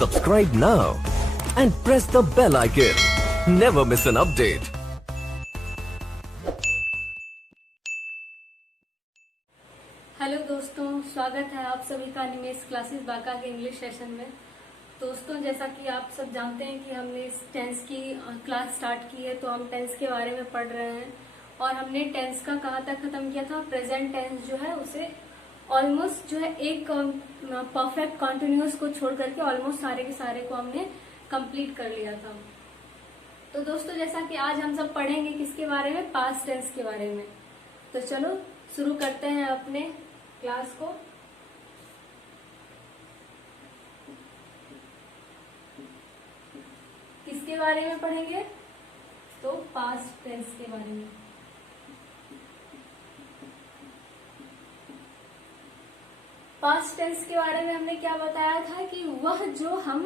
Subscribe now and press the bell icon. Never miss an update. Hello दोस्तों, स्वागत है आप सभी का निमेश क्लासेस बांका के इंग्लिश सेशन में। दोस्तों, जैसा कि आप सब जानते हैं कि हमने इस टेंस की क्लास स्टार्ट की है, तो हम टेंस के बारे में पढ़ रहे हैं और हमने टेंस का कहाँ तक खत्म किया था। प्रेजेंट टेंस जो है उसे ऑलमोस्ट जो है एक परफेक्ट कॉन्टिन्यूअस को छोड़ करके ऑलमोस्ट सारे के सारे को हमने कंप्लीट कर लिया था। तो दोस्तों, जैसा कि आज हम सब पढ़ेंगे किसके बारे में, पास्ट टेंस के बारे में। तो चलो शुरू करते हैं अपने क्लास को। किसके बारे में पढ़ेंगे, तो पास्ट टेंस के बारे में। पास्ट टेंस के बारे में हमने क्या बताया था कि वह जो हम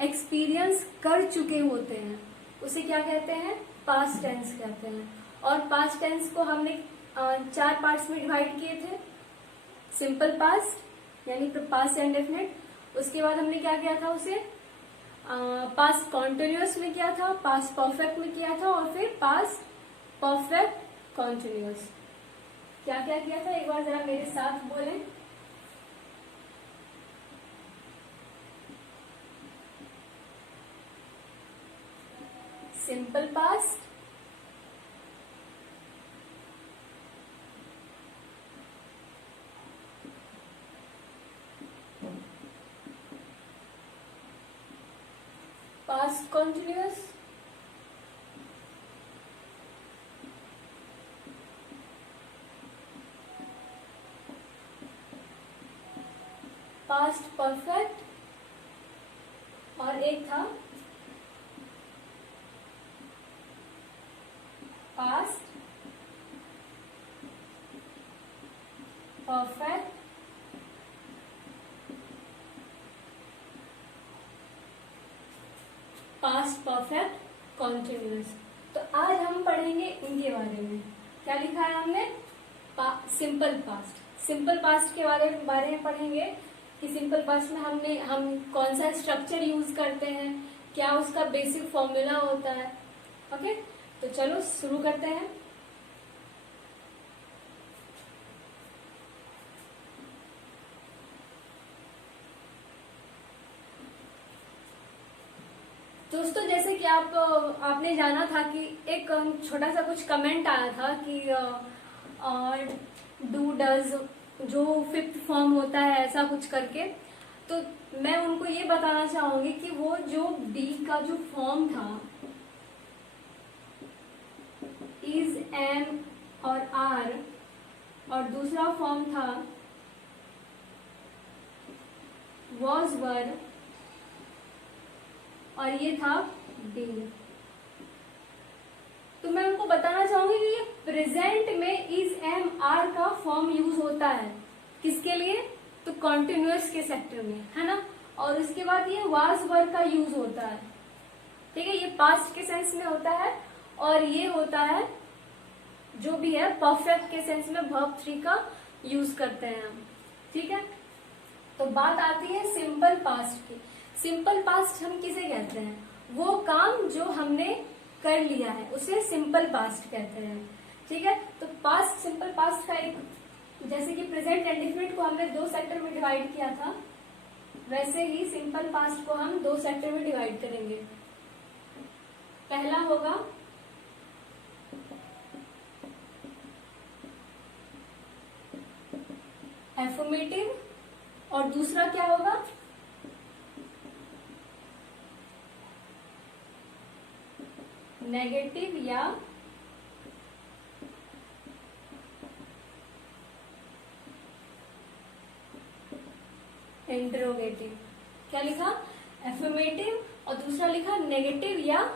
एक्सपीरियंस कर चुके होते हैं उसे क्या कहते हैं, पास्ट टेंस कहते हैं। और पास्ट टेंस को हमने 4 पार्ट्स में डिवाइड किए थे। सिंपल पास्ट यानी पास्ट इंडेफिनिट, उसके बाद हमने क्या किया था उसे पास्ट कॉन्टिन्यूअस में किया था, पास्ट परफेक्ट में किया था और फिर पास्ट परफेक्ट कॉन्टिन्यूअस। क्या क्या किया था, एक बार जरा मेरे साथ बोलें। Simple past, past continuous, past perfect और एक था past perfect past perfect continuous. तो आज हम पढ़ेंगे इनके बारे में। क्या लिखा है हमने, सिंपल पास्ट। सिंपल पास्ट के बारे में पढ़ेंगे कि सिंपल पास्ट में हम कौन सा स्ट्रक्चर यूज करते हैं, क्या उसका बेसिक फॉर्मूला होता है। ओके, तो चलो शुरू करते हैं। दोस्तों, जैसे कि आपने जाना था कि एक छोटा सा कुछ कमेंट आया था कि डू डज जो 5th फॉर्म होता है ऐसा कुछ करके, तो मैं उनको ये बताना चाहूंगी कि वो जो बी का जो फॉर्म था इज, एम और आर, और दूसरा फॉर्म था वॉज, वर, और ये था बी। तो मैं उनको बताना चाहूंगी कि ये प्रेजेंट में इज, एम, आर का फॉर्म यूज होता है किसके लिए, तो कॉन्टिन्यूअस के सेक्टर में, है ना। और उसके बाद ये वाज, वर का यूज होता है, ठीक है। ये पास्ट के सेंस में होता है और ये होता है जो भी है परफेक्ट के सेंस में वर्ब 3 का यूज करते हैं हम, ठीक है। तो बात आती है सिंपल पास्ट की। सिंपल पास्ट हम किसे कहते हैं, वो काम जो हमने कर लिया है उसे सिंपल पास्ट कहते हैं, ठीक है। तो पास्ट, सिंपल पास्ट का एक, जैसे कि प्रेजेंट इंडेफिनिट को हमने 2 सेक्टर में डिवाइड किया था, वैसे ही सिंपल पास्ट को हम 2 सेक्टर में डिवाइड करेंगे। पहला होगा एफर्मेटिव और दूसरा क्या होगा, नेगेटिव या इंटरोगेटिव। क्या लिखा, एफर्मेटिव और दूसरा लिखा नेगेटिव या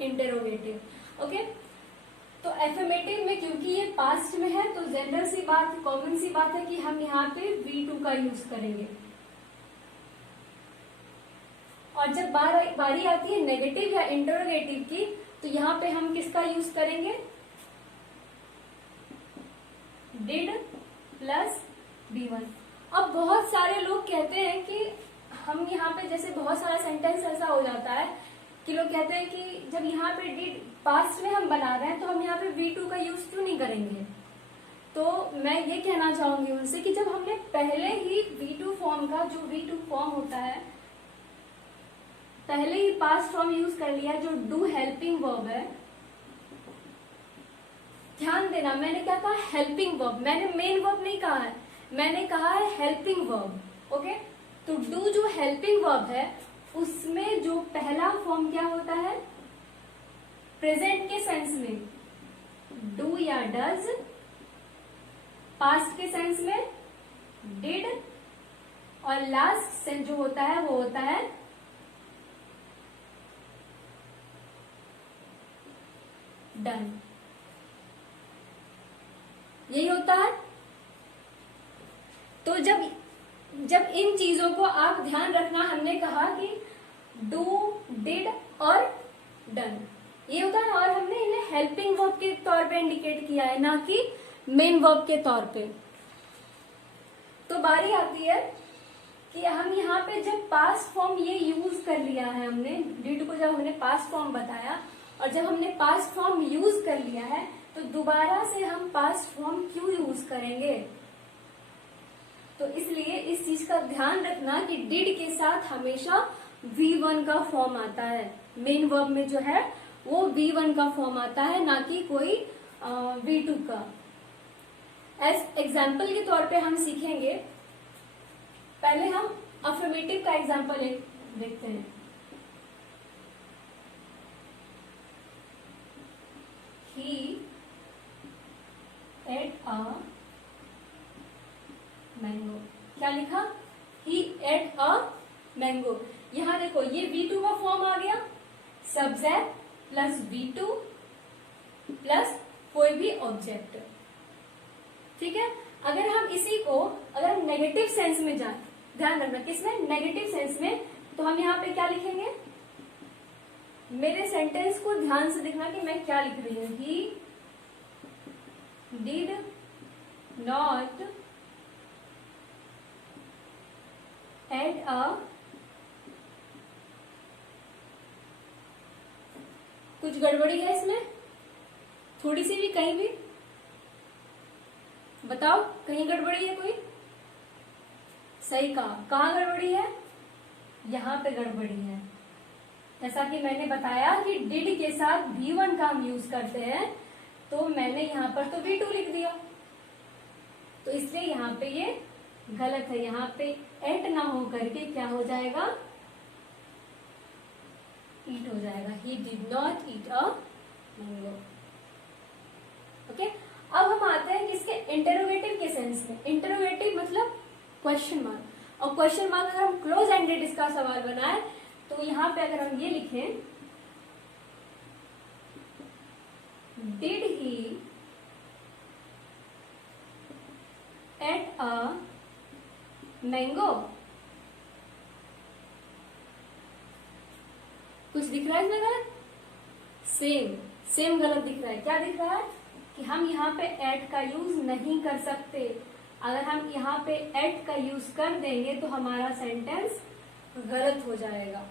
इंटरोगेटिव। ओके, तो एफर्मेटिव में क्योंकि ये पास्ट में है तो जनरल सी बात, कॉमन सी बात है कि हम यहाँ पे V2 का यूज करेंगे। और जब बारी आती है नेगेटिव या इंटरोगेटिव की, तो यहाँ पे हम किसका यूज करेंगे, डिड प्लस B1। अब बहुत सारे लोग कहते हैं कि हम यहाँ पे जैसे बहुत सारा सेंटेंस ऐसा हो जाता है कि लोग कहते हैं कि जब यहाँ पे डिड पास्ट में हम बना रहे हैं तो हम यहाँ पे V2 का यूज क्यों नहीं करेंगे। तो मैं ये कहना चाहूंगी उनसे कि जब हमने पहले ही V2 फॉर्म का, जो V2 फॉर्म होता है, पहले ही पास्ट फॉर्म यूज कर लिया जो डू हेल्पिंग वर्ब है। ध्यान देना, मैंने क्या कहा, हेल्पिंग वर्ब, मैंने मेन वर्ब नहीं कहा है, मैंने कहा है हेल्पिंग वर्ब। ओके, तो डू जो हेल्पिंग वर्ब है उसमें जो पहला फॉर्म क्या होता है, प्रेजेंट के सेंस में डू या डज, पास्ट के सेंस में डिड, और लास्ट सेंस जो होता है वो होता है डन। यही होता है। तो जब इन चीजों को आप ध्यान रखना, हमने कहा कि डू, डिड और डन, ये होता है, और हमने इन्हें हेल्पिंग वर्ब के तौर पे इंडिकेट किया है, ना कि मेन वर्ब के तौर पे। तो बारी आती है कि हम यहाँ पे जब पास्ट फॉर्म ये यूज कर लिया है हमने, डिड को जब हमने पास्ट फॉर्म बताया और जब हमने पास्ट फॉर्म यूज कर लिया है तो दोबारा से हम पास्ट फॉर्म क्यों यूज करेंगे। तो इसलिए इस चीज का ध्यान रखना कि डिड के साथ हमेशा V1 का फॉर्म आता है, मेन वर्ब में जो है वो V1 का फॉर्म आता है, ना कि कोई V2 का। एज एग्जाम्पल के तौर पे हम सीखेंगे, पहले हम अफर्मेटिव का एग्जाम्पल देखते हैं। He ate a mango। क्या लिखा, He ate a mango। यहां देखो ये V2 का फॉर्म आ गया, सब्जेक्ट प्लस V2 प्लस कोई भी ऑब्जेक्ट। ठीक है, अगर हम इसी को अगर नेगेटिव सेंस में जाए, ध्यान रखना किसमें, नेगेटिव सेंस में, तो हम यहाँ पे क्या लिखेंगे, मेरे सेंटेंस को ध्यान से देखना कि मैं क्या लिख रही हूं। He did not at a, कुछ गड़बड़ी है इसमें, थोड़ी सी भी, कहीं भी बताओ, कहीं गड़बड़ी है कोई, सही कहा, कहाँ गड़बड़ी है, यहां पे गड़बड़ी है। जैसा कि मैंने बताया कि डिड के साथ V1 का हम यूज करते हैं, तो मैंने यहाँ पर तो V2 लिख दिया, तो इसलिए यहाँ पे ये गलत है, यहाँ पे एट ना हो करके क्या हो जाएगा, ईट हो जाएगा। He did not eat a mango. Okay, अब हम आते हैं किसके, इंटरोगेटिव के सेंस में। इंटरोगेटिव मतलब क्वेश्चन मार्क, और क्वेश्चन मार्क अगर हम क्लोज एंडेड इसका सवाल बनाए तो यहाँ पे अगर हम ये लिखें, did he at a mango, कुछ दिख रहा है इसमें गलत, सेम गलत दिख रहा है। क्या दिख रहा है कि हम यहाँ पे एट का यूज नहीं कर सकते, अगर हम यहाँ पे एट का यूज कर देंगे तो हमारा सेंटेंस गलत हो जाएगा।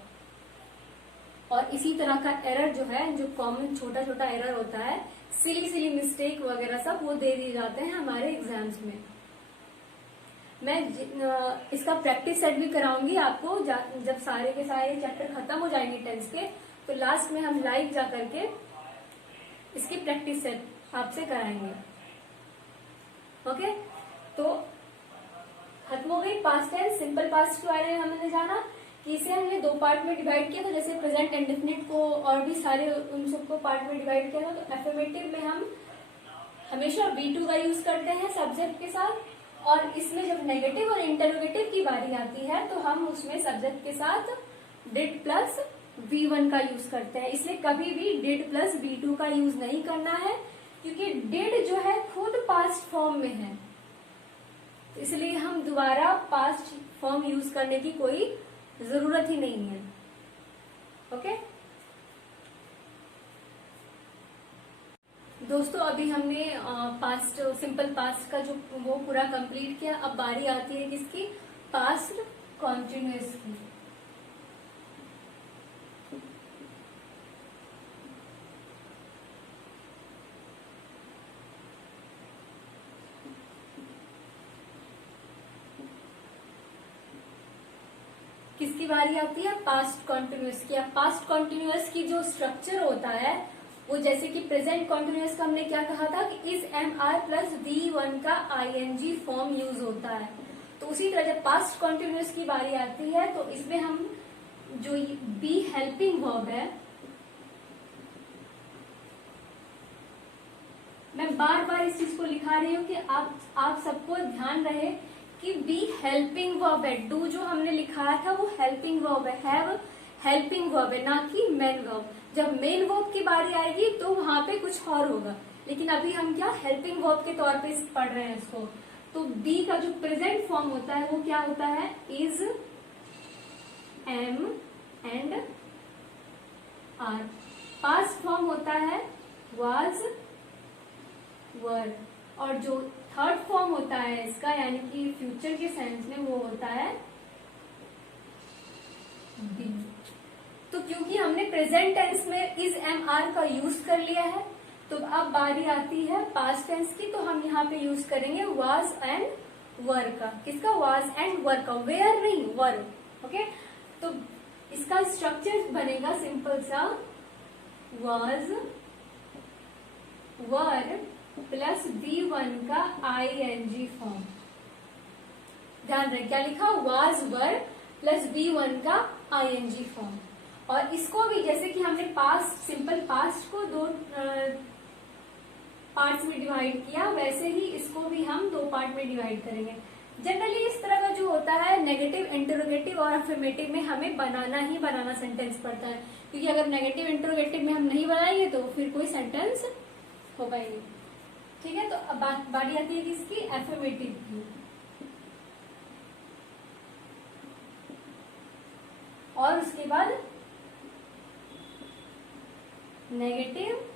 और इसी तरह का एरर जो है, जो कॉमन छोटा छोटा एरर होता है, सिली मिस्टेक वगैरह सब वो दे दिए जाते हैं हमारे एग्जाम्स में। मैं इसका प्रैक्टिस सेट भी कराऊंगी आपको, जब सारे के सारे चैप्टर खत्म हो जाएंगे टेंथ के, तो लास्ट में हम लाइव जा करके इसकी प्रैक्टिस सेट आपसे कराएंगे। ओके, तो खत्म हो गई पास्ट टेंस। सिंपल पास्ट के बारे में हमने जाना कि इसे हमने दो पार्ट में डिवाइड किया था, जैसे प्रेजेंट इंडेफिनिट को और भी सारे उन सबको पार्ट में डिवाइड किया था। तो एफर्मेटिव में हम हमेशा V2 का यूज करते हैं सब्जेक्ट के साथ, और इसमें जब नेगेटिव और इंटरोगेटिव की बारी आती है तो हम उसमें सब्जेक्ट के साथ डिड प्लस V1 का यूज करते हैं। इसलिए कभी भी डिड प्लस V2 का यूज नहीं करना है, क्योंकि डिड जो है खुद पास्ट फॉर्म में है, इसलिए हम दोबारा पास्ट फॉर्म यूज करने की कोई जरूरत ही नहीं है। ओके दोस्तों, अभी हमने पास्ट, सिंपल पास्ट का जो वो पूरा कंप्लीट किया। अब बारी आती है किसकी, पास्ट कॉन्टिन्यूअस की। किसकी बारी आती है? पास्ट कॉन्टिन्यूअस की। पास्ट कॉन्टिन्यूअस की जो स्ट्रक्चर होता है वो जैसे कि प्रेजेंट कॉन्टिन्यूअस का हमने क्या कहा था कि is M R plus V1 का ING फॉर्म यूज होता है। तो उसी तरह जब पास्ट कॉन्टिन्यूअस की बारी आती है तो इसमें हम जो बी हेल्पिंग वर्ब है, मैं बार बार इस चीज को लिखा रही हूँ कि आप सबको ध्यान रहे कि बी हेल्पिंग वर्ब है। डू जो हमने लिखाया था वो हेल्पिंग वर्ब है, हैव हेल्पिंग वर्ब है, ना कि मेन वर्ब। जब मेन वर्ब की बारी आएगी तो वहां पे कुछ और होगा, लेकिन अभी हम क्या हेल्पिंग वर्ब के तौर पे पढ़ रहे हैं इसको। तो बी का जो प्रेजेंट फॉर्म होता है वो क्या होता है? Is, am and are. Past form होता है वाज, वर। और जो थर्ड फॉर्म होता है इसका यानी कि फ्यूचर के सेंस में वो होता है बी। तो क्योंकि हमने प्रेजेंट टेंस में इज एम आर का यूज कर लिया है तो अब बारी आती है पास्ट टेंस की, तो हम यहाँ पे यूज करेंगे वाज एंड वर का। किसका? वाज एंड वर का, वेयर नहीं, वर। ओके, तो इसका स्ट्रक्चर बनेगा सिंपल सा, वाज, वर प्लस V1 का ING फॉर्म। ध्यान रहे क्या लिखा? वाज, वर प्लस V1 का ING फॉर्म। और इसको भी जैसे कि हमने पास्ट, सिंपल पास्ट को दो पार्ट्स में डिवाइड किया, वैसे ही इसको भी हम दो पार्ट में डिवाइड करेंगे। जनरली इस तरह का जो होता है नेगेटिव, इंटरोगेटिव और अफर्मेटिव में हमें बनाना ही बनाना सेंटेंस पड़ता है, क्योंकि अगर नेगेटिव इंटरोगेटिव में हम नहीं बनाएंगे तो फिर कोई सेंटेंस होगा ही नहीं। ठीक है, तो अब बारी आती है किसकी? एफर्मेटिव की। और उसके बाद नेगेटिव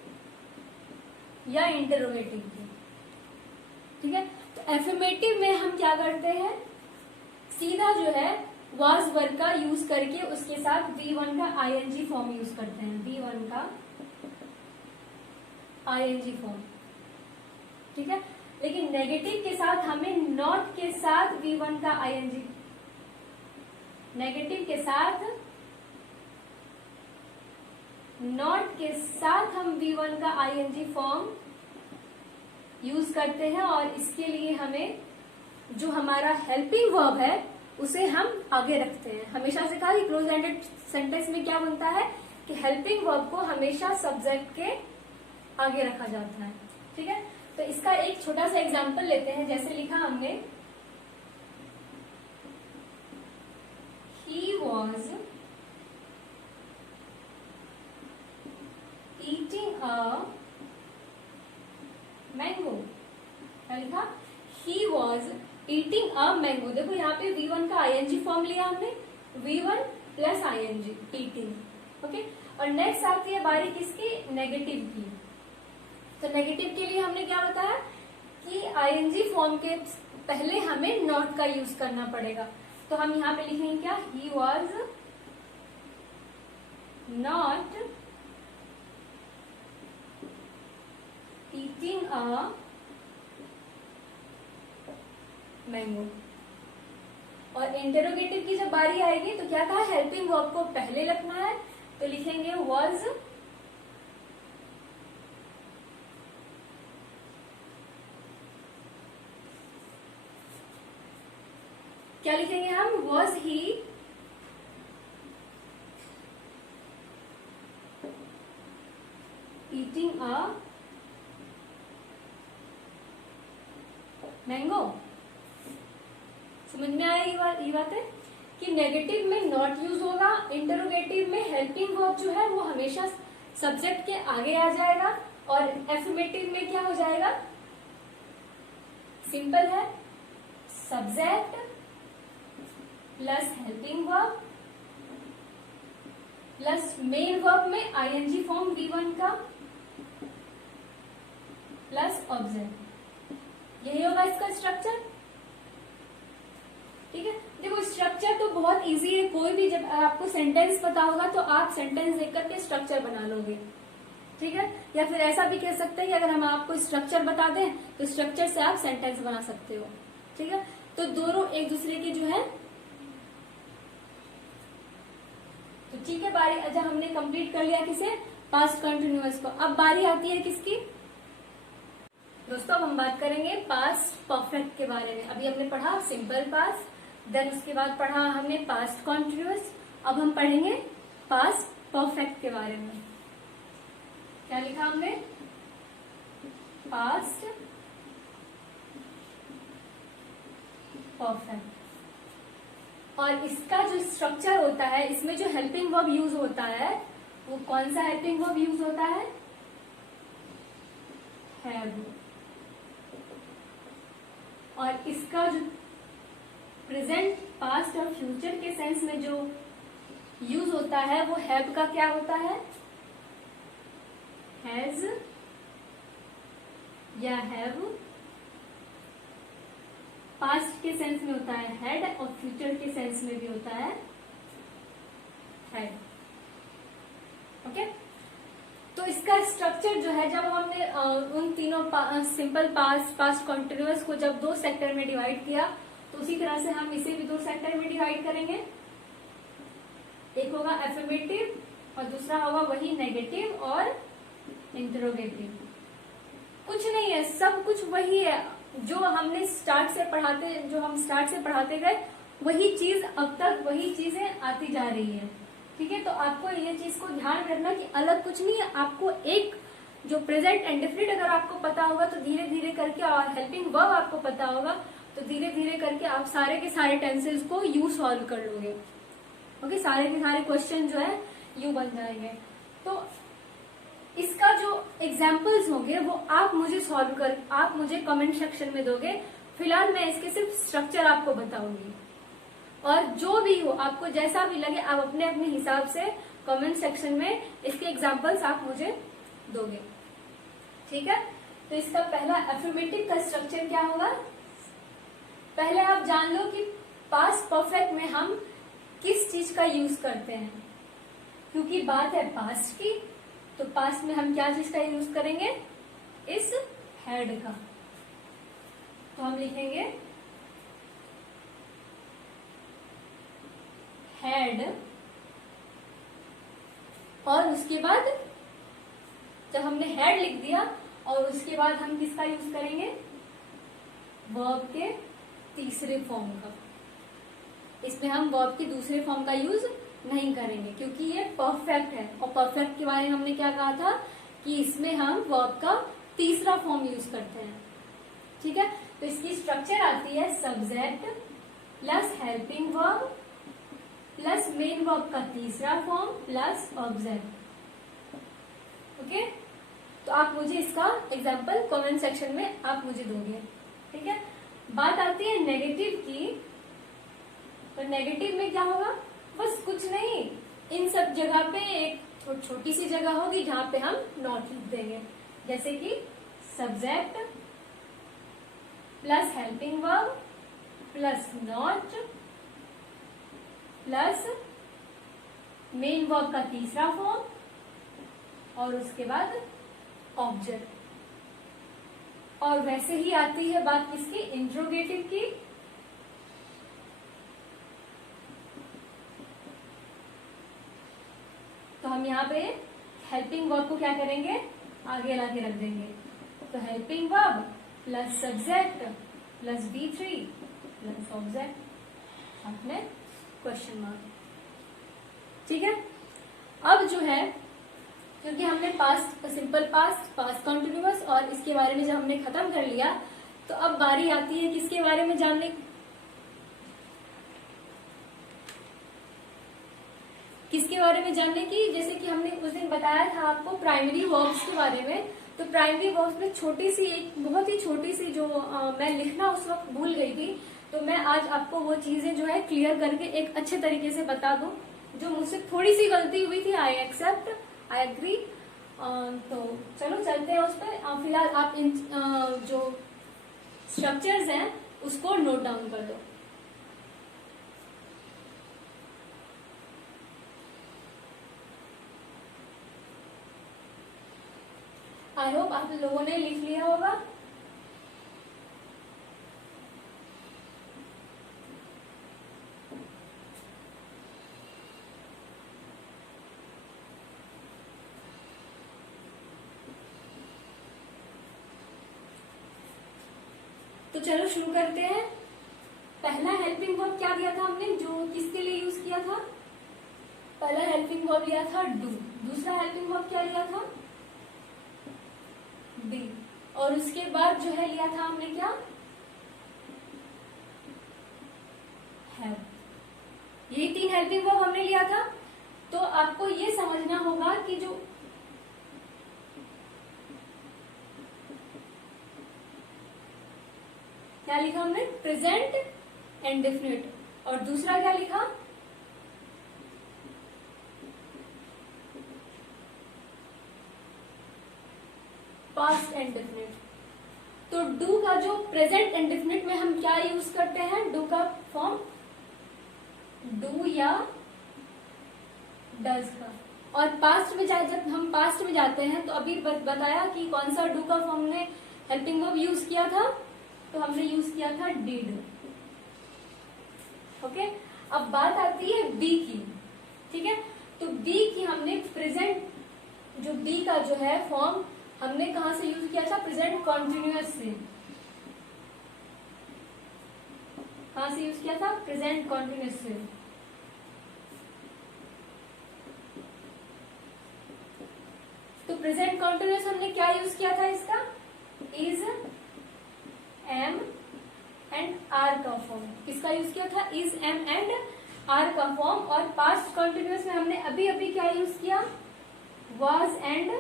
या इंटरोगेटिव की। ठीक है, तो एफर्मेटिव में हम क्या करते हैं? सीधा जो है वाज वर का यूज करके उसके साथ V1 का ING फॉर्म यूज करते हैं, V1 का ING फॉर्म। ठीक है, लेकिन नेगेटिव के साथ हमें नॉट के साथ V1 का ING, नेगेटिव के साथ नॉट के साथ हम V1 का ING फॉर्म यूज करते हैं। और इसके लिए हमें जो हमारा हेल्पिंग वर्ब है उसे हम आगे रखते हैं। हमेशा से कहा कि क्लोज एंडेड सेंटेंस में क्या बनता है कि हेल्पिंग वर्ब को हमेशा सब्जेक्ट के आगे रखा जाता है। ठीक है, तो इसका एक छोटा सा एग्जांपल लेते हैं। जैसे लिखा हमने, he was eating a mango. क्या लिखा? He was eating a mango. देखो यहाँ पे V1 का ING फॉर्म लिया हमने, V1 plus ING, eating. Okay, और नेक्स्ट आती है बारी किसकी? नेगेटिव की। तो नेगेटिव के लिए हमने क्या बताया कि ING फॉर्म के पहले हमें नॉट का यूज करना पड़ेगा। तो हम यहाँ पे लिखेंगे क्या? He was not eating a mango. और इंटरोगेटिव की जब बारी आएगी तो क्या कहा? हेल्पिंग वर्ब को पहले रखना है, तो लिखेंगे वॉज क्या लिखेंगे हम? Was he eating a mango. समझ में आया ये बात है कि नेगेटिव में नॉट यूज होगा, इंटरोगेटिव में हेल्पिंग वर्ब जो है वो हमेशा सब्जेक्ट के आगे आ जाएगा, और एफर्मेटिव में क्या हो जाएगा? सिंपल है, subject plus helping verb plus main verb में ING फॉर्म V1 का प्लस ऑब्जेक्ट। यही होगा इसका स्ट्रक्चर। ठीक है, देखो स्ट्रक्चर स्ट्रक्चर तो बहुत इजी है, कोई भी जब आपको सेंटेंस पता होगा तो आप सेंटेंस देख करके स्ट्रक्चर बना लोगे, ठीक है। या फिर ऐसा भी कह सकते हैं कि अगर हम आपको स्ट्रक्चर बता दें तो स्ट्रक्चर से आप सेंटेंस बना सकते हो, ठीक है। तो दोनों एक दूसरे के जो है, तो ठीक है, बारी अच्छा हमने कंप्लीट कर लिया किसे, पास्ट कंटिन्यूअस को। अब बारी आती है किसकी दोस्तों, अब हम बात करेंगे पास्ट परफेक्ट के बारे में। अभी हमने पढ़ा सिंपल पास्ट, देन उसके बाद पढ़ा हमने पास्ट कंटिन्यूअस, अब हम पढ़ेंगे पास्ट परफेक्ट के बारे में। क्या लिखा हमने, पास्ट परफेक्ट। और इसका जो स्ट्रक्चर होता है, इसमें जो हेल्पिंग वर्ब यूज होता है वो कौन सा हेल्पिंग वर्ब यूज होता है, हैव। और इसका जो प्रेजेंट, पास्ट और फ्यूचर के सेंस में जो यूज होता है वो हैव का क्या होता है, हैज या हैव। पास्ट के सेंस में होता है हैड और फ्यूचर के सेंस में भी होता है हैड, ओके। तो इसका स्ट्रक्चर जो है, जब हमने उन तीनों सिंपल पास्ट, पास्ट कंटिन्यूअस को जब दो सेक्टर में डिवाइड किया, तो उसी तरह से हम इसे भी दो सेक्टर में डिवाइड करेंगे। एक होगा एफर्मेटिव और दूसरा होगा वही नेगेटिव और इंटरोगेटिव। कुछ नहीं है, सब कुछ वही है जो हमने स्टार्ट से पढ़ाते गए, वही चीज अब तक वही चीजें आती जा रही है, ठीक है। तो आपको ये चीज को ध्यान रखना कि अलग कुछ नहीं है। आपको एक जो प्रेजेंट एंड डेफिनेट अगर आपको पता होगा तो धीरे धीरे करके, और हेल्पिंग वर्ब आपको पता होगा तो धीरे धीरे करके आप सारे के सारे टेंसेस को यू सॉल्व कर लोगे, ओके। सारे के सारे क्वेश्चन जो है यू बन जाएंगे। तो इसका जो एग्जाम्पल्स होंगे वो आप मुझे कमेंट सेक्शन में दोगे। फिलहाल मैं इसके सिर्फ स्ट्रक्चर आपको बताऊंगी, और जो भी हो आपको जैसा भी लगे आप अपने अपने हिसाब से कमेंट सेक्शन में इसके एग्जाम्पल्स आप मुझे दोगे, ठीक है। तो इसका पहला एफर्मेटिव का स्ट्रक्चर क्या होगा, पहले आप जान लो कि पास्ट परफेक्ट में हम किस चीज का यूज करते हैं। क्योंकि बात है पास्ट की, तो पास्ट में हम क्या चीज का यूज करेंगे, इस हैड का। तो हम लिखेंगे हैड, और उसके बाद जब हमने हैड लिख दिया और उसके बाद हम किसका यूज करेंगे, वर्ब के तीसरे फॉर्म का। इसमें हम वर्ब के दूसरे फॉर्म का यूज नहीं करेंगे क्योंकि ये परफेक्ट है, और परफेक्ट के बारे में हमने क्या कहा था कि इसमें हम वर्ब का तीसरा फॉर्म यूज करते हैं, ठीक है। तो इसकी स्ट्रक्चर आती है subject plus helping verb plus main verb का तीसरा फॉर्म प्लस ऑब्जेक्ट, ओके। तो आप मुझे इसका एग्जाम्पल कमेंट सेक्शन में आप मुझे दोगे, ठीक है। बात आती है नेगेटिव की, तो नेगेटिव में क्या होगा, बस कुछ नहीं, इन सब जगह पे एक छोटी सी जगह होगी जहां पे हम नॉट लिख देंगे, जैसे कि subject plus helping verb plus not plus main verb का तीसरा फॉर्म और उसके बाद ऑब्जेक्ट। और वैसे ही आती है बात किसकी, इंट्रोगेटिव की। तो हम यहाँ पे हेल्पिंग वर्ब को क्या करेंगे, आगे ला के रख देंगे। तो helping verb plus subject plus V3 plus object, साथ में क्वेश्चन मार्क, ठीक है। अब जो है, क्योंकि हमने past, simple past, past continuous और इसके बारे में जब हमने खत्म कर लिया, तो अब बारी आती है किसके बारे में जानने, किसके बारे में जानने की। जैसे कि हमने उस दिन बताया था आपको प्राइमरी वर्ब्स के बारे में। तो प्राइमरी वर्ब्स में छोटी सी, एक बहुत ही छोटी सी जो मैं लिखना उस वक्त भूल गई थी, तो मैं आज आपको वो चीजें जो है क्लियर करके एक अच्छे तरीके से बता दूं। जो मुझसे थोड़ी सी गलती हुई थी, आई एक्सेप्ट, आई एग्री। तो चलो चलते हैं उस पर। फिलहाल आप इन जो स्ट्रक्चर्स हैं उसको नोट डाउन कर दो। आई होप आप लोगों ने लिख लिया होगा। तो चलो शुरू करते हैं। पहला हेल्पिंग वर्ब क्या दिया था हमने, जो किसके लिए यूज किया था? पहला हेल्पिंग वर्ब लिया था डू। दूसरा हेल्पिंग वर्ब क्या लिया था? बी। और उसके बाद जो है लिया था हमने क्या? हैव। यही 3 हेल्पिंग वर्ब हमने लिया था। तो आपको ये समझना होगा कि जो क्या लिखा हमने? Present indefinite. और दूसरा क्या लिखा? Past indefinite. तो डू का जो प्रेजेंट इंडेफिनिट में हम क्या यूज करते हैं? डू का फॉर्म डू या डज का। और पास्ट में जब हम पास्ट में जाते हैं तो अभी बताया कि कौन सा डू का फॉर्म ने हेल्पिंग वर्ब यूज किया था, तो हमने यूज किया था डिड। ओके, अब बात आती है बी की। ठीक है, तो बी की हमने प्रेजेंट, जो बी का जो है फॉर्म हमने कहां से यूज किया था? प्रेजेंट कॉन्टिन्यूअस से। कहां से यूज किया था? प्रेजेंट कॉन्टिन्यूअस से। तो प्रेजेंट कॉन्टिन्यूअस हमने क्या यूज किया था इसका? इज, एम एंड आर का फॉर्म। किसका यूज किया था? इज, एम एंड आर का फॉर्म। और पास्ट कॉन्टिन्यूअस में हमने अभी अभी क्या यूज किया? वाज एंड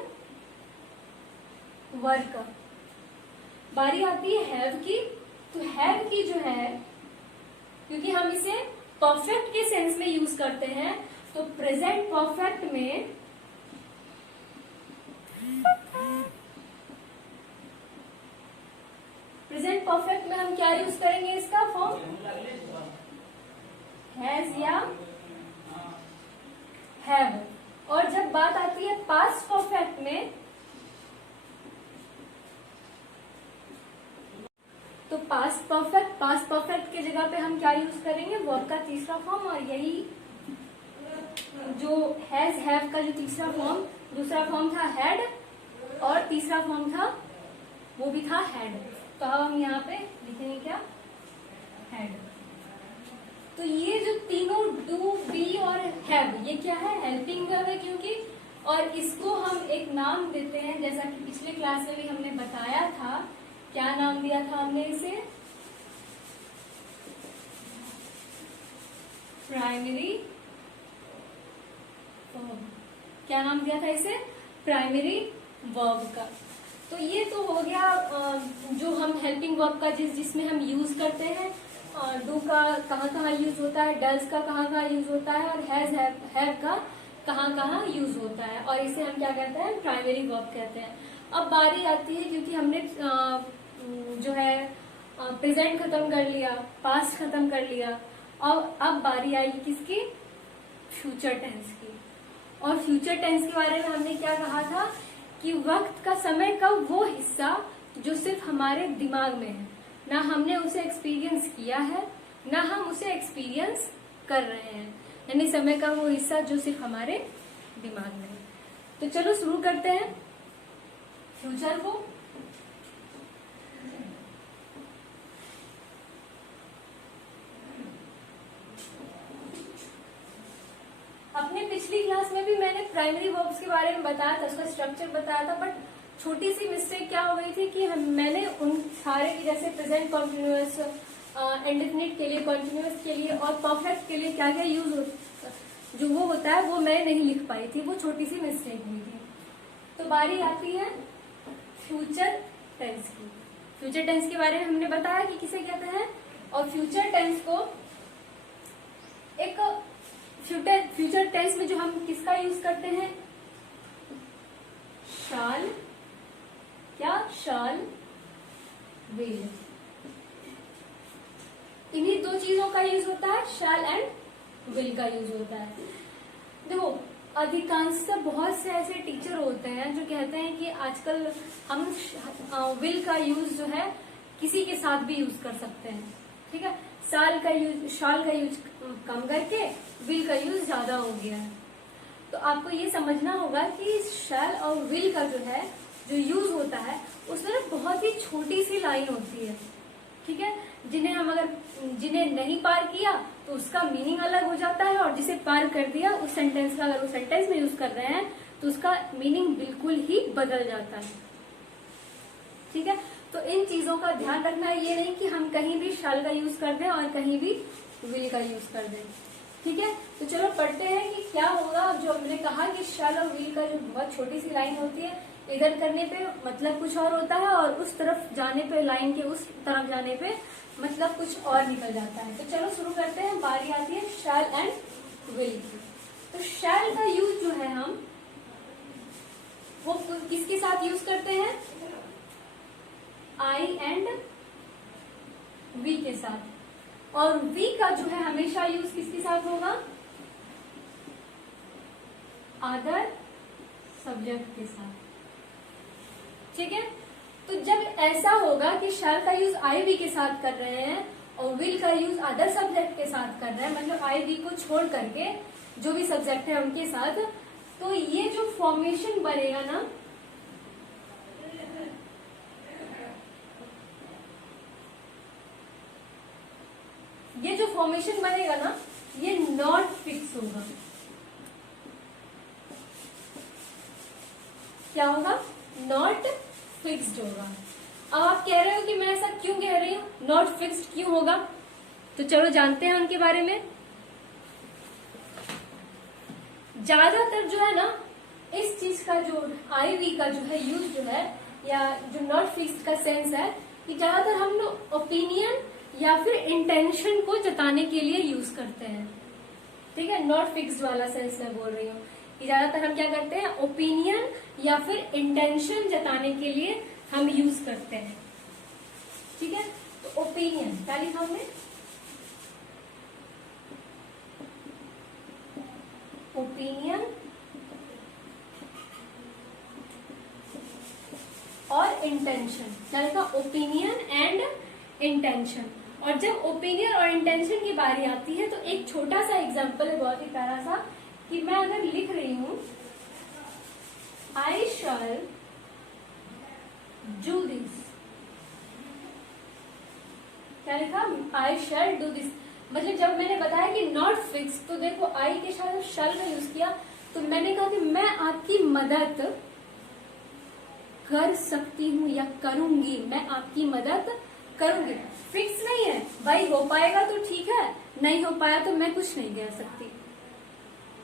वर का। बारी आती है हैव की। तो हैव की जो है, क्योंकि हम इसे परफेक्ट के सेंस में यूज करते हैं, तो प्रेजेंट परफेक्ट में हम क्या यूज करेंगे? इसका फॉर्म हैज या हैव। और जब बात आती है पास्ट परफेक्ट में, तो पास्ट परफेक्ट के जगह पे हम क्या यूज करेंगे? वर्ब का तीसरा फॉर्म। और यही जो हैज, हैव का जो तीसरा फॉर्म, दूसरा फॉर्म था हैड और तीसरा फॉर्म था, वो भी था हैड। तो अब हम यहाँ पे लिखेंगे क्या? हैड। तो ये जो तीनों डू, बी और हैव, ये क्या है? हेल्पिंग वर्ब है। क्योंकि और इसको हम एक नाम देते हैं, जैसा कि पिछले क्लास में भी हमने बताया था। क्या नाम दिया था हमने इसे? Primary verb. क्या नाम दिया था इसे? प्राइमरी वर्ब का। तो ये तो हो गया जो हम हेल्पिंग वर्ब का जिसमें हम यूज करते हैं। डू का कहाँ कहाँ यूज होता है, डज का कहाँ कहाँ यूज होता है, और हैज, हैव का कहाँ कहाँ यूज होता है। और इसे हम क्या कहते हैं? प्राइमरी वर्ब कहते हैं। अब बारी आती है, क्योंकि हमने जो है प्रेजेंट खत्म कर लिया, पास्ट खत्म कर लिया, और अब बारी आई किसकी? फ्यूचर टेंस की। और फ्यूचर टेंस के बारे में हमने क्या कहा था? कि वक्त का, समय का वो हिस्सा जो सिर्फ हमारे दिमाग में है, ना हमने उसे एक्सपीरियंस किया है, ना हम उसे एक्सपीरियंस कर रहे हैं। यानी समय का वो हिस्सा जो सिर्फ हमारे दिमाग में है। तो चलो शुरू करते हैं फ्यूचर को। अपने पिछली क्लास में भी मैंने प्राइमरी वर्ब्स के बारे में बताया था, उसका स्ट्रक्चर बताया था। बट छोटी सी मिस्टेक क्या हो गई थी कि मैंने उन सारे की, जैसे प्रेजेंट कॉन्टिन्यूअस, इंडेफिनिट के लिए, कॉन्टिन्यूअस के लिए और परफेक्ट के लिए क्या क्या यूज जो वो होता है, वो मैं नहीं लिख पाई थी। वो छोटी सी मिस्टेक हुई थी। तो बारी आती है फ्यूचर टेंस की। फ्यूचर टेंस के बारे में हमने बताया कि किसे कहते हैं। और फ्यूचर टेंस को एक फ्यूचर टेंस में जो हम किसका यूज करते हैं? शाल, क्या? शाल, विल। इन्हीं दो चीजों का यूज होता है, शाल एंड विल का यूज होता है। देखो अधिकांशतः बहुत से ऐसे टीचर होते हैं जो कहते हैं कि आजकल हम विल का यूज जो है किसी के साथ भी यूज कर सकते हैं, ठीक है। शाल का यूज कम करके विल का यूज ज्यादा हो गया है। तो आपको ये समझना होगा कि शैल और विल का जो यूज होता है उसमें बहुत ही छोटी सी लाइन होती है, ठीक है। जिन्हें नहीं पार किया तो उसका मीनिंग अलग हो जाता है, और जिसे पार कर दिया उस सेंटेंस का अगर उस सेंटेंस में यूज कर रहे हैं तो उसका मीनिंग बिल्कुल ही बदल जाता है, ठीक है। तो इन चीजों का ध्यान रखना है, ये नहीं कि हम कहीं भी शैल का यूज कर दें और कहीं भी विल का यूज कर दें, ठीक है। तो चलो पढ़ते हैं कि क्या होगा। जो हमने कहा कि शैल और विल का जो बहुत छोटी सी लाइन होती है, इधर करने पे मतलब कुछ और होता है और उस तरफ जाने पे, लाइन के उस तरफ जाने पे मतलब कुछ और निकल जाता है। तो चलो शुरू करते हैं। बारी आती है शैल एंड विल की। तो शैल का यूज जो है हम वो किसके साथ यूज करते हैं? आई एंड वी के साथ। और वी का जो है हमेशा यूज किसके साथ होगा? अदर सब्जेक्ट के साथ, ठीक है। तो जब ऐसा होगा कि शैल का यूज आई वी के साथ कर रहे हैं और विल का यूज अदर सब्जेक्ट के साथ कर रहे हैं, मतलब आई वी को छोड़ करके जो भी सब्जेक्ट है उनके साथ, तो ये जो फॉर्मेशन बनेगा ना, ये जो फॉर्मेशन बनेगा ना, ये नॉट फिक्स होगा। क्या होगा? नॉट फिक्स्ड होगा। अब आप कह रहे हो कि मैं ऐसा क्यों कह रही हूं, नॉट फिक्स्ड क्यों होगा? तो चलो जानते हैं उनके बारे में। ज्यादातर जो है ना, इस चीज का जो आई वी का जो है यूज जो है, या जो नॉट फिक्स्ड का सेंस है, कि ज्यादातर हम लोग ओपिनियन या फिर इंटेंशन को जताने के लिए यूज करते हैं, ठीक है। नॉट फिक्स्ड वाला सेंस मैं बोल रही हूँ कि ज्यादातर हम क्या करते हैं, ओपिनियन या फिर इंटेंशन जताने के लिए हम यूज करते हैं, ठीक है। तो ओपिनियन क्या लिखा हमने? ओपिनियन और इंटेंशन। क्या लिखा? Opinion and intention. और जब ओपिनियन और इंटेंशन की बारी आती है तो एक छोटा सा एग्जांपल है, बहुत ही प्यारा सा, कि मैं अगर लिख रही हूं आई शैल डू दिस। क्या लिखा? आई शैल डू दिस। मतलब जब मैंने बताया कि नॉट फिक्स, तो देखो आई के साथ शैल का यूज किया, तो मैंने कहा कि मैं आपकी मदद कर सकती हूँ या करूंगी, मैं आपकी मदद करूंगी। फिक्स नहीं है भाई, हो पाएगा तो ठीक है, नहीं हो पाया तो मैं कुछ नहीं कह सकती,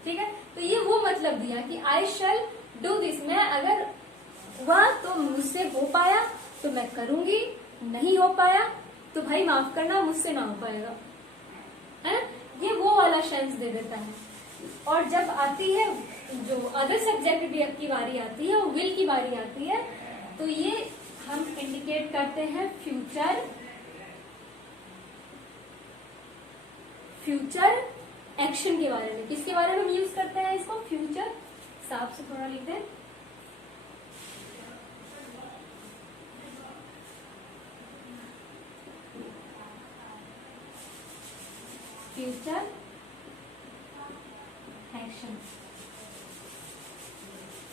ठीक है। तो ये वो मतलब दिया कि आई शैल डू दिस, मैं अगर हुआ तो मुझसे हो पाया तो मैं करूंगी, नहीं हो पाया तो भाई माफ करना, मुझसे ना हो पाएगा, है ना। ये वो वाला सेंस दे देता है। और जब आती है जो अदर सब्जेक्ट भी की बारी आती है और विल की बारी आती है, तो ये हम इंडिकेट करते हैं फ्यूचर एक्शन के बारे में। किसके बारे में हम यूज करते हैं इसको? फ्यूचर। साफ से थोड़ा लिख दें। Future action.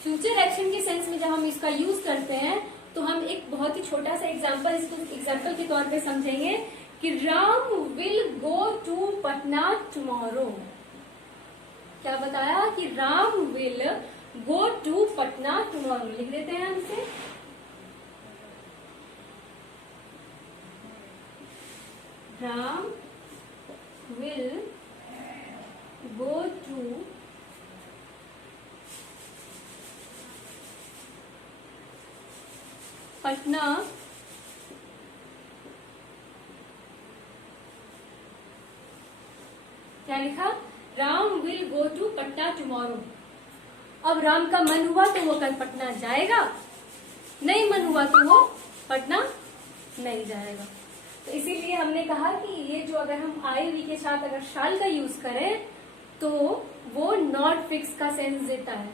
फ्यूचर एक्शन के सेंस में जब हम इसका यूज करते हैं तो हम एक बहुत ही छोटा सा एग्जाम्पल, इसको एग्जाम्पल के तौर पे समझेंगे कि Ram will go to Patna tomorrow. क्या बताया? कि Ram will go to Patna tomorrow. लिख देते हैं हमसे। Ram will go to Patna क्या लिखा? Ram will go to Patna tomorrow. अब राम का मन हुआ तो वो कल पटना जाएगा, नहीं मन हुआ तो वो पटना नहीं जाएगा। तो इसीलिए हमने कहा कि ये जो अगर हम आई वी के साथ अगर शाल का यूज करें तो वो नॉट फिक्स का सेंस देता है।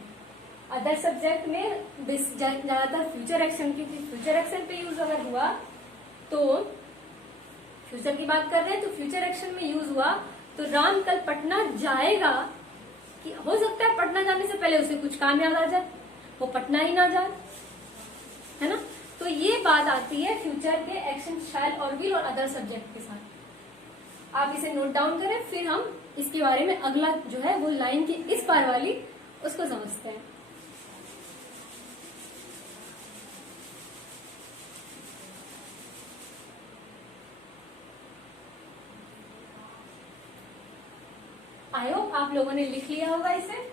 अदर सब्जेक्ट में ज्यादातर फ्यूचर एक्शन, क्योंकि फ्यूचर एक्शन पे यूज अगर हुआ तो फ्यूचर की बात कर रहे हैं तो फ्यूचर एक्शन में यूज हुआ तो राम कल पटना जाएगा, कि हो सकता है पटना जाने से पहले उसे कुछ काम याद आ जाए, वो पटना ही ना जाए, है ना। तो ये बात आती है फ्यूचर के एक्शन शैल और विल और अदर सब्जेक्ट के साथ। आप इसे नोट डाउन करें, फिर हम इसके बारे में अगला जो है वो लाइन की इस पार वाली उसको समझते हैं। आई होप आप लोगों ने लिख लिया होगा इसे।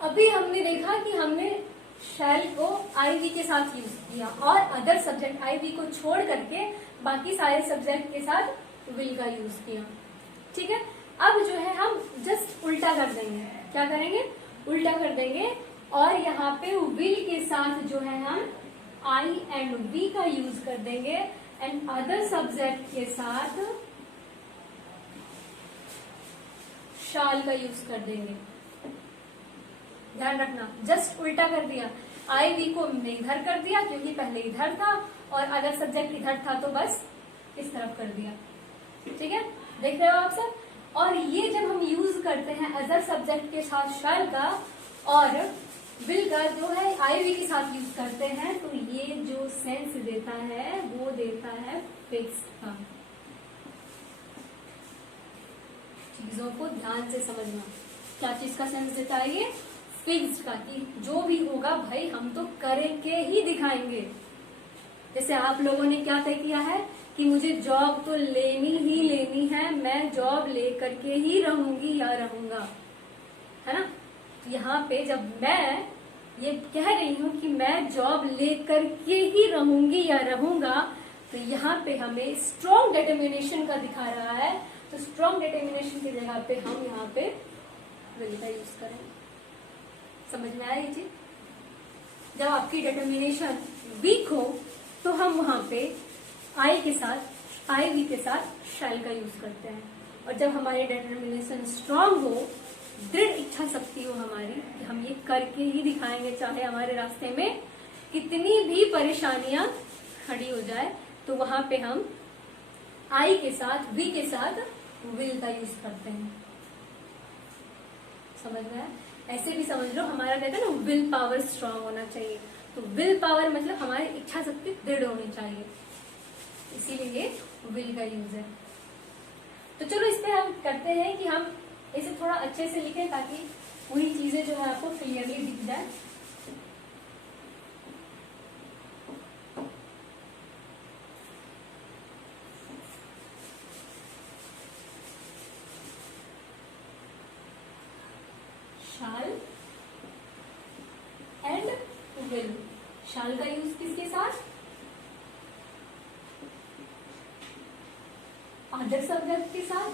अभी हमने देखा कि हमने शैल को आईवी के साथ यूज किया और अदर सब्जेक्ट आईवी को छोड़ करके बाकी सारे सब्जेक्ट के साथ विल का यूज किया। ठीक है, अब जो है हम जस्ट उल्टा कर देंगे। क्या करेंगे? उल्टा कर देंगे और यहाँ पे विल के साथ जो है हम आई एंड वी का यूज कर देंगे एंड अदर सब्जेक्ट के साथ शाल का यूज कर देंगे। ध्यान रखना, जस्ट उल्टा कर दिया। आई वी को इधर कर दिया क्योंकि पहले इधर था और अगर सब्जेक्ट इधर था तो बस इस तरफ कर दिया। ठीक है, देख रहे हो आप सब। और ये जब हम यूज करते हैं अदर सब्जेक्ट के साथ शैल का और विल का जो है आई वी के साथ यूज करते हैं तो ये जो सेंस देता है वो देता है फिक्स का। चीजों को ध्यान से समझना, क्या चीज का सेंस देता है ये? फिक्स्ड का, कि जो भी होगा भाई हम तो करके ही दिखाएंगे। जैसे आप लोगों ने क्या तय किया है कि मुझे जॉब तो लेनी ही लेनी है, मैं जॉब लेकर के ही रहूंगी या रहूंगा, है ना। यहाँ पे जब मैं ये कह रही हूँ कि मैं जॉब लेकर के ही रहूंगी या रहूंगा तो यहाँ पे हमें स्ट्रॉन्ग डिटर्मिनेशन का दिखा रहा है। तो स्ट्रॉन्ग डिटर्मिनेशन की जगह पे हम यहाँ पे विल का यूज करेंगे। समझ में आया ये चीज? जब आपकी डिटर्मिनेशन वीक हो तो हम वहां पे आई के साथ आई वी के साथ शैल का यूज करते हैं और जब हमारी डिटर्मिनेशन स्ट्रांग हो, दृढ़ इच्छा शक्ति हो हमारी कि हम ये करके ही दिखाएंगे चाहे हमारे रास्ते में कितनी भी परेशानियां खड़ी हो जाए, तो वहां पे हम आई के साथ वी के साथ विल का यूज करते हैं। समझ में आया? ऐसे भी समझ लो, हमारा कहते हैं ना विल पावर स्ट्रांग होना चाहिए। तो विल पावर मतलब हमारी इच्छा शक्ति दृढ़ होनी चाहिए, इसीलिए विल का यूज है। तो चलो इस पे हम करते हैं कि हम इसे थोड़ा अच्छे से लिखें ताकि पूरी चीजें जो है आपको क्लियरली दिख जाए। शाल एंड विल। शाल का यूज किसके साथ? अदर सब्जेक्ट के साथ।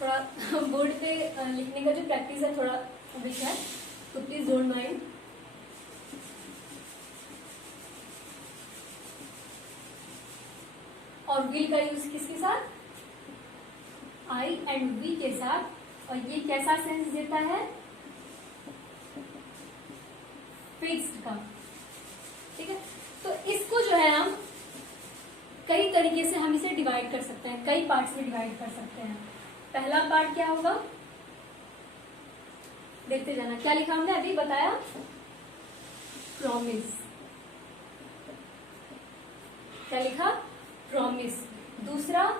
थोड़ा बोर्ड पे लिखने का जो प्रैक्टिस है थोड़ा वीक है, तो प्लीज डोंट माइंड। और विल का यूज किसके साथ? आई एंड वी के साथ। और ये कैसा सेंस देता है? फिक्स्ड का। ठीक है, तो इसको जो है हम कई तरीके से हम इसे डिवाइड कर सकते हैं, कई पार्ट्स में डिवाइड कर सकते हैं। पहला पार्ट क्या होगा देखते जाना। क्या लिखा हमने अभी बताया? प्रॉमिस। क्या लिखा? प्रॉमिस। दूसरा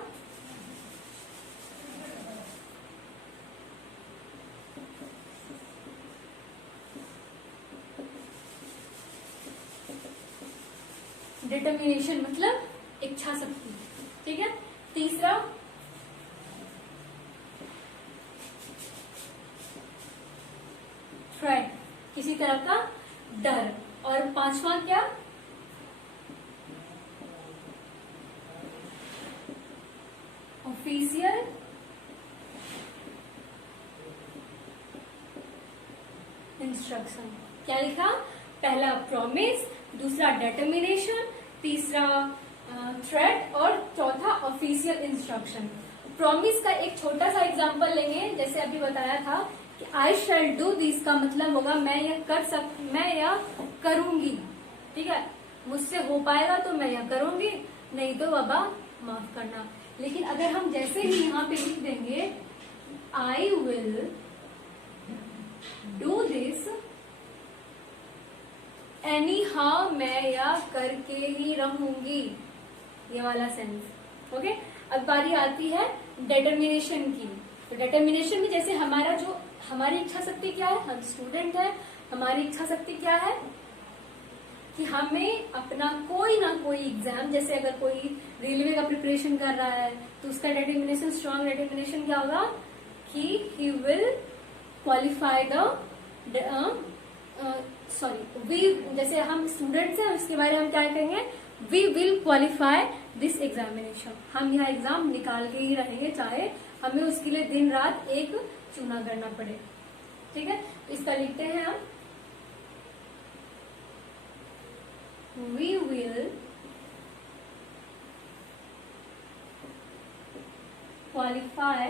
डिटर्मिनेशन मतलब इच्छा शक्ति। ठीक है, तीसरा थ्रेट, किसी तरह का डर। और पांचवा क्या? इंस्ट्रक्शन। क्या लिखा? पहला प्रॉमिस, दूसरा डिटर्मिनेशन, तीसरा थ्रेट और चौथा ऑफिशियल इंस्ट्रक्शन। प्रॉमिस का एक छोटा सा एग्जांपल लेंगे, जैसे अभी बताया था कि आई शैल डू दिस का मतलब होगा मैं यह करूंगी। ठीक है, मुझसे हो पाएगा तो मैं यह करूंगी, नहीं तो बाबा माफ करना। लेकिन अगर हम जैसे ही यहाँ पे लिख देंगे I will do this any how, मैं यह करके ही रहूंगी, ये वाला सेंस। ओके, अब बारी आती है डिटर्मिनेशन की। तो डिटर्मिनेशन में जैसे हमारी इच्छा शक्ति क्या है, हम स्टूडेंट है, हमारी इच्छा शक्ति क्या है कि हमें अपना कोई ना कोई एग्जाम, जैसे अगर कोई रेलवे का प्रिपरेशन कर रहा है तो उसका डिटर्मिनेशन, स्ट्रॉन्ग डिटर्मिनेशन क्या होगा कि ही विल क्वालिफाई वी, जैसे हम स्टूडेंट्स हैं उसके बारे में हम क्या कहेंगे, we will qualify this examination, हम यह एग्जाम निकाल के ही रहेंगे, चाहे हमें उसके लिए दिन रात एक चूना करना पड़े। ठीक है, तो इसका लिखते हैं हम we will qualify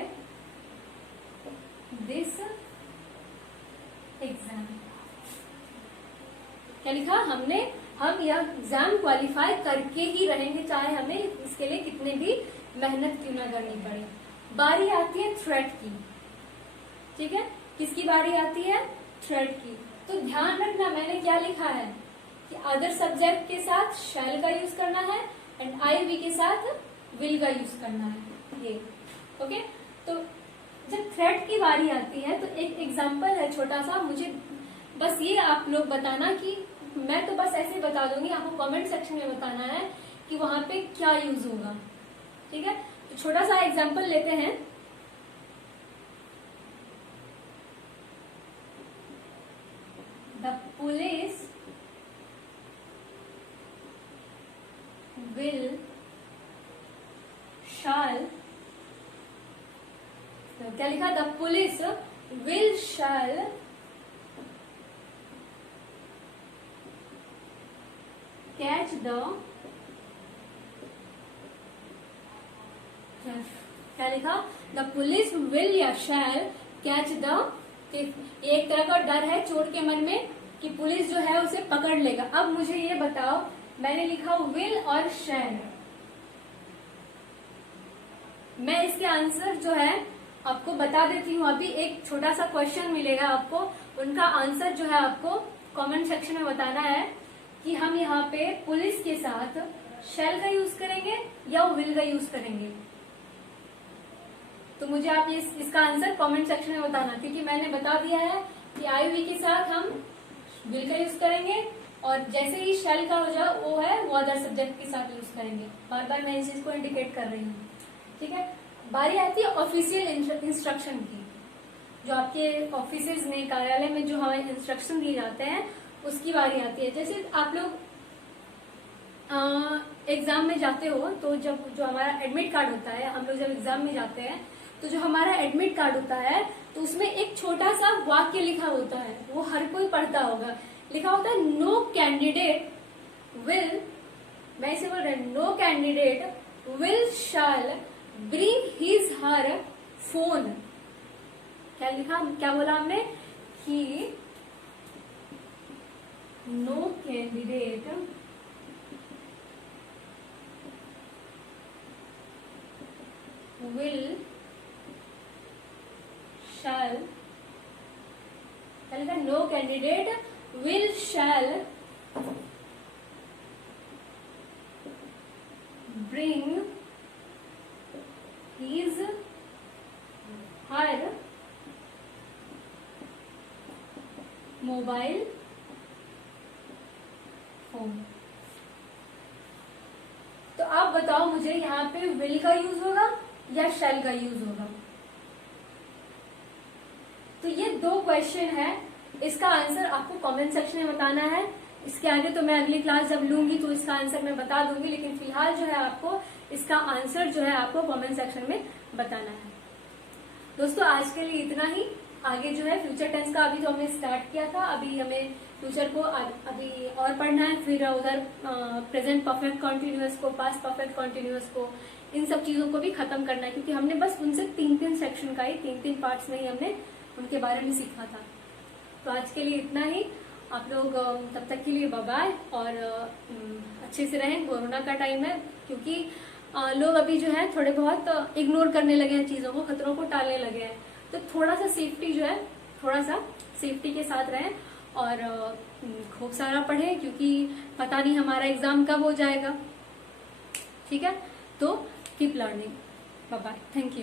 this exam। क्या लिखा हमने? हम यह एग्जाम क्वालिफाई करके ही रहेंगे, चाहे हमें इसके लिए कितने भी मेहनत क्यों ना करनी पड़े। बारी आती है थ्रेट की। ठीक है, किसकी बारी आती है? थ्रेट की। तो ध्यान रखना मैंने क्या लिखा है कि अदर सब्जेक्ट के साथ शैल का यूज करना है एंड आई वी के साथ विल का यूज करना है, ये। ओके, तो जब थ्रेट की बारी आती है तो एक एग्जांपल है छोटा सा, मुझे बस ये आप लोग बताना कि मैं तो बस ऐसे बता दूंगी, आपको कमेंट सेक्शन में बताना है कि वहां पे क्या यूज होगा। ठीक है, तो छोटा सा एग्जांपल लेते हैं। द पुलिस will shall, क्या लिखा? The police will shall catch the, क्या लिखा? द पुलिस will या shall catch the, एक तरह का डर है चोर के मन में कि पुलिस जो है उसे पकड़ लेगा। अब मुझे ये बताओ, मैंने लिखा विल और शैल, मैं इसके आंसर जो है आपको बता देती हूँ। अभी एक छोटा सा क्वेश्चन मिलेगा आपको, उनका आंसर जो है आपको कमेंट सेक्शन में बताना है कि हम यहाँ पे पुलिस के साथ शैल का यूज करेंगे या विल का यूज करेंगे। तो मुझे आप इसका आंसर कमेंट सेक्शन में बताना, क्योंकि मैंने बता दिया है कि आई वी के साथ हम विल का यूज करेंगे और जैसे ही शैल का हो जाए वो है वो अदर सब्जेक्ट के साथ यूज करेंगे। बार बार मैं इस चीज को इंडिकेट कर रही हूँ। ठीक है, बारी आती है ऑफिशियल इंस्ट्रक्शन की। जो आपके ऑफिसेज में, कार्यालय में जो हमें इंस्ट्रक्शन दिए जाते हैं उसकी बारी आती है। जैसे आप लोग एग्जाम में जाते हो तो जब जो हमारा एडमिट कार्ड होता है, हम लोग जब एग्जाम में जाते हैं तो जो हमारा एडमिट कार्ड होता है तो उसमें एक छोटा सा वाक्य लिखा होता है, वो हर कोई पढ़ता होगा। लिखा होता है नो कैंडिडेट विल, मैं इसे बोल रही हूँ, no candidate will shall bring his her phone. क्या लिखा, क्या बोला हमने कि नो कैंडिडेट विल शैल, क्या लिखा, no candidate will shall bring his her mobile phone। तो आप बताओ मुझे यहाँ पे will का यूज होगा या shall का यूज होगा? तो ये दो क्वेश्चन है, इसका आंसर आपको कमेंट सेक्शन में बताना है। इसके आगे तो मैं अगली क्लास जब लूंगी तो इसका आंसर मैं बता दूंगी, लेकिन फिलहाल जो है आपको इसका आंसर जो है आपको कमेंट सेक्शन में बताना है। दोस्तों आज के लिए इतना ही। आगे जो है फ्यूचर टेंस का अभी तो हमने स्टार्ट किया था, अभी हमें फ्यूचर को अभी और पढ़ना है, फिर उधर प्रेजेंट परफेक्ट कॉन्टिन्यूअस को, पास्ट परफेक्ट कॉन्टिन्यूअस को, इन सब चीजों को भी खत्म करना है, क्योंकि हमने बस उनसे 3-3 सेक्शन का ही 3-3 पार्ट्स में ही हमने उनके बारे में सीखा था। तो आज के लिए इतना ही। आप लोग तब तक के लिए बाय बाय, और अच्छे से रहें। कोरोना का टाइम है, क्योंकि लोग अभी जो है थोड़े बहुत इग्नोर करने लगे हैं चीजों को, खतरों को टालने लगे हैं। तो थोड़ा सा सेफ्टी जो है, थोड़ा सा सेफ्टी के साथ रहें और खूब सारा पढ़ें, क्योंकि पता नहीं हमारा एग्जाम कब हो जाएगा। ठीक है, तो keep learning. Bye bye, thank you.